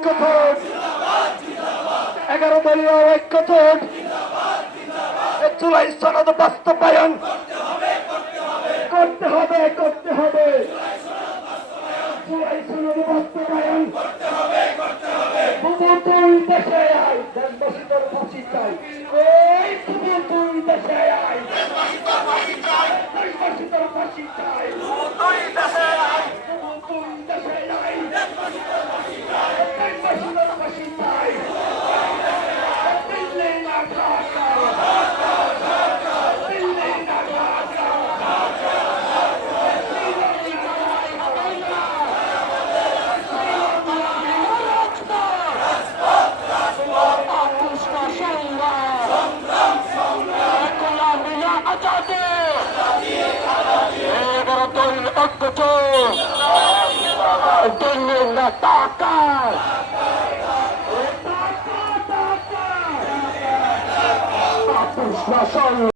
ঐক্যফ্রন্ট, 11 দলীয় ঐক্যফ্রন্ট জুলাই সনদ বাস্তবায়ন করতে হবে, করতে হবে। জুলাই সনদ বাস্তবায়ন তুই দেশে আয়, দেশবাসী তোর ফাঁসি চাই। ওই তুই দেশে আয়, দেশবাসী তোর ফাঁসি চাই। তুই দেশে আয়, তুই দেশে আয়, দেশবাসী তোর ফাঁসি চাই। দেশবাসী তোর ফাঁসি চাই। দিল্লি না ঢাকা, দিল্লি না ঢাকা, দিল্লি না ঢাকা, টাকা টাকা,